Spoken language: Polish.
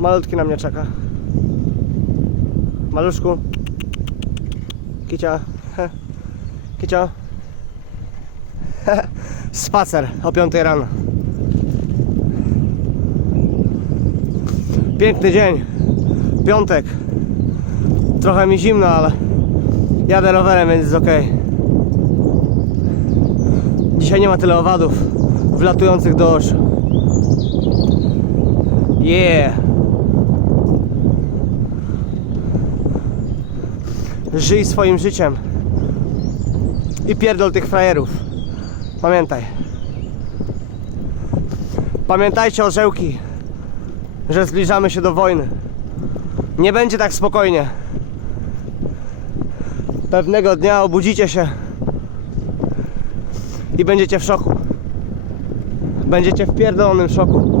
Malutki na mnie czeka. Maluszku. Kicia. Kicia. Spacer o 5 rano. Piękny dzień. Piątek. Trochę mi zimno, ale jadę rowerem, więc jest ok. Dzisiaj nie ma tyle owadów wlatujących do oczu. Yeah. Żyj swoim życiem. I pierdol tych frajerów. Pamiętaj. Pamiętajcie orzełki, że zbliżamy się do wojny. Nie będzie tak spokojnie. Pewnego dnia obudzicie się i będziecie w szoku. Będziecie w pierdolonym szoku.